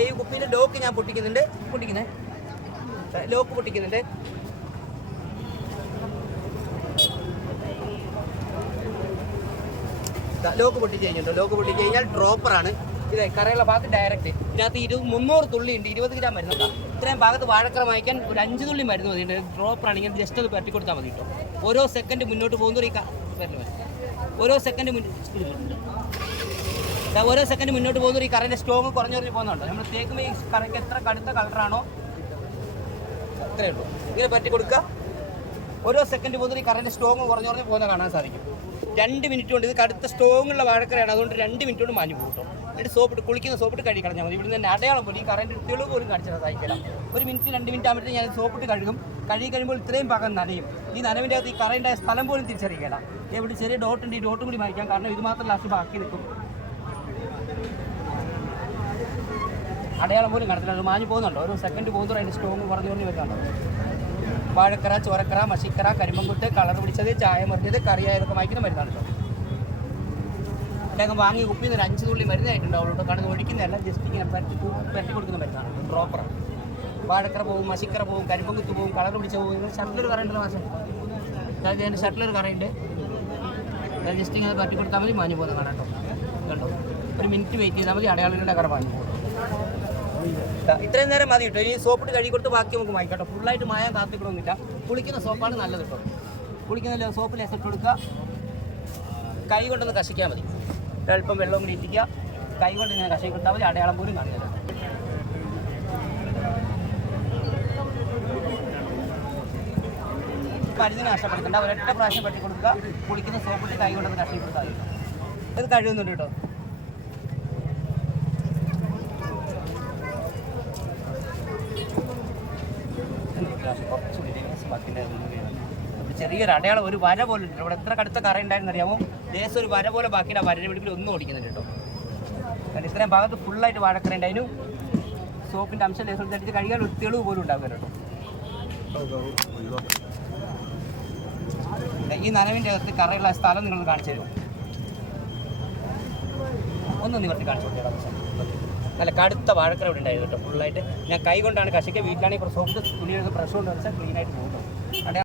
ഈ കുപ്പിയുടെ ലോക്ക് ഞാൻ പൊട്ടിക്കുന്നുണ്ട്. ലോക്ക് പൊട്ടിക്കുന്നുണ്ട്. ലോക്ക് പൊട്ടിച്ച് കഴിഞ്ഞിട്ടുണ്ടോ? ലോക്ക് പൊട്ടിച്ച് കഴിഞ്ഞാൽ ഡ്രോപ്പറാണ്. ഇതേ കറയുള്ള ഭാഗത്ത് ഡയറക്റ്റ് ഇതിനകത്ത് 300 തുള്ളി ഉണ്ട്. 20 ഗ്രാം മരുന്നുണ്ടാ. ഇത്രയും ഭാഗത്ത് വാഴക്കറ വാങ്ങിക്കാൻ ഒരു 5 തുള്ളി മരുന്ന് മതിയുണ്ട്. ഡ്രോപ്പറാണ്. ഇങ്ങനെ ജസ്റ്റ് അത് പരട്ടി കൊടുത്താൽ മതി കേട്ടോ. ഓരോ സെക്കൻഡ് മുന്നോട്ട് പോകുന്നവർ ഓരോ സെക്കൻഡ് മുന്നോട്ട് പോകുന്നവർ ഈ കറൻ്റെ സ്റ്റോക്ക് കുറഞ്ഞു പോകുന്നുണ്ട്. നമ്മൾ തേക്കുമ്പോൾ ഈ കറയ്ക്ക് എത്ര കടുത്ത കളറാണോ അത്രയേ ഉള്ളൂ. ഇങ്ങനെ പറ്റി കൊടുക്കുക. ഓരോ സെക്കൻഡ് പോകുന്നവർ ഈ കറൻ്റെ സ്റ്റോക്ക് കുറഞ്ഞു പോകുന്ന കാണാൻ സാധിക്കും. 2 മിനിറ്റ് കൊണ്ട് ഇത് കടുത്ത സ്റ്റോങ്ങുള്ള വാഴക്കറയാണ്. അതുകൊണ്ട് 2 മിനിറ്റ് കൊണ്ട് മാഞ്ഞു പോകും. എന്നിട്ട് സോപ്പിട്ട് കുളിക്കുന്ന സോപ്പിട്ട് കഴുകി കളഞ്ഞാൽ മതി. ഇവിടെ നിന്ന് അടയാളം പോലും ഈ കറണ്ട് തെളിവ് പോലും കാണിച്ചാൽ സഹായിക്കില്ല. 1 മിനിറ്റ് 2 മിനിറ്റ് ആകുമ്പോഴത്തേക്ക് ഞാൻ സോപ്പിട്ട് കഴുകും. കഴുകി കഴിയുമ്പോൾ ഇത്രയും ഭാഗം നനയും. ഈ നനവിൻ്റെ അകത്ത് ഈ കറണ്ടായ സ്ഥലം പോലും തിരിച്ചറിയില്ല. ഇവിടെ ചെറിയ ഡോട്ടുണ്ട്. ഈ ഡോട്ടും കൂടി മാറിക്കാം. കാരണം ഇത് മാത്രം ലാസ്റ്റ് ബാക്കി നിൽക്കും. അടയാളം പോലും കാണത്തില്ല. അത് മാഞ്ഞു പോകുന്നുണ്ടോ? ഓരോ സെക്കൻഡ് പോകുന്നതോ അതിൻ്റെ സ്റ്റോങ് കുറഞ്ഞു വരുന്നുണ്ടോ? വാഴക്കറ, ചോരക്കറ, മഷിക്കറ, കരിമ്പൻകുട്ട്, കളർ പിടിച്ചത്, ചായ മറിഞ്ഞത്, കറിയായതൊക്കെ വാങ്ങിക്കുന്ന മരുന്നാണ് കേട്ടോ. അദ്ദേഹം വാങ്ങി കുപ്പിയിൽ നിന്ന് 5 തുള്ളി മരുന്നായിട്ടുണ്ടാവുള്ളൂ. കാരണം ഒഴിക്കുന്നതല്ല, ജസ്റ്റ് ഇങ്ങനെ പരട്ടി കൊടുക്കുന്ന മരുന്നാണ്. ഡ്രോപ്പറാണ്. വാഴക്കറ പോകും, മഷിക്കറ പോകും, കരിമ്പൻകുത്ത് പോകും, കളർ പിടിച്ച പോകും. ഷട്ടിലൊരു കറയുണ്ട് മാസം. അതായത് എൻ്റെ ഷട്ടിലൊരു കറയുണ്ട്. ജസ്റ്റ് ഇങ്ങനെ പരട്ടി കൊടുത്താൽ മതി, മാഞ്ഞു പോകുന്ന കാണാം കേട്ടോ. കണ്ടോ? 1 മിനിറ്റ് വെയിറ്റ് ചെയ്താൽ മതി. അടയാളങ്ങളുടെ കറ മാഞ്ഞു പോകും. ഇത്രയും നേരം മതി കേട്ടോ. ഇനി സോപ്പിട്ട് കഴുകി കൊടുത്ത് ബാക്കി നമുക്ക് വാങ്ങിക്കട്ടോ. ഫുള്ളായിട്ട് മായാൻ കാത്തിക്കണമെന്നില്ല. കുളിക്കുന്ന സോപ്പാണ് നല്ലത് കേട്ടോ. കുളിക്കുന്ന സോപ്പ് ലേസിട്ട് കൊടുക്കുക. കൈ കൊണ്ടൊന്ന് കശിക്കാൻ മതി. അല്പം വെള്ളം കൂടി ഇട്ടിക്കുക. കൈ കൊണ്ട് ഇങ്ങനെ കശി കൊടുത്താൽ മതി. അടയാളം പോലും കാണില്ല. മരുന്നിന് നഷ്ടപ്പെടുത്തണ്ട. ഒരൊറ്റ പ്രാവശ്യം പറ്റി കൊടുക്കുക. കുളിക്കുന്ന സോപ്പിട്ട് കൈ കൊണ്ടൊന്ന് കശി കൊടുത്താൽ മതി. ഇത് കഴിയുന്നുണ്ട് കേട്ടോ. ചെറിയൊരു അടയാളം, ഒരു വര പോലെ ഉണ്ട്. ഇവിടെ എത്ര കടുത്ത കറ ഉണ്ടായിരുന്നു അറിയാമോ? ദേശം ഒരു വര പോലെ ബാക്കിയുടെ വരയുടെ വീട്ടിൽ ഒന്നും ഓടിക്കുന്നുണ്ട് കേട്ടോ. കാരണം ഇത്രയും ഭാഗത്ത് ഫുള്ളായിട്ട് വാഴക്കറ ഉണ്ടായിരുന്നു. സോപ്പിൻ്റെ അംശം ലേസം തട്ടിച്ച് കഴുകാൻ ഒരു തെളിവ് പോലും ഉണ്ടാവില്ല കേട്ടോ. ഈ നനവിൻ്റെ അകത്ത് കറയുള്ള സ്ഥലം നിങ്ങൾ കാണിച്ചു തരുമോ? ഒന്ന് നിവർത്തി കാണിച്ചു കൊടുക്കാം. നല്ല കടുത്ത വാഴക്കറ ഇവിടെ ഉണ്ടായിരുന്നു കേട്ടോ. ഫുള്ളായിട്ട് ഞാൻ കൈ കൊണ്ടാണ് കശിക്കുക. വീട്ടിലാണെങ്കിൽ സോപ്പ് തുണിയൊക്കെ പ്രശ്നം കൊണ്ട് വെച്ചാൽ ക്ലീനായിട്ട് പോകും.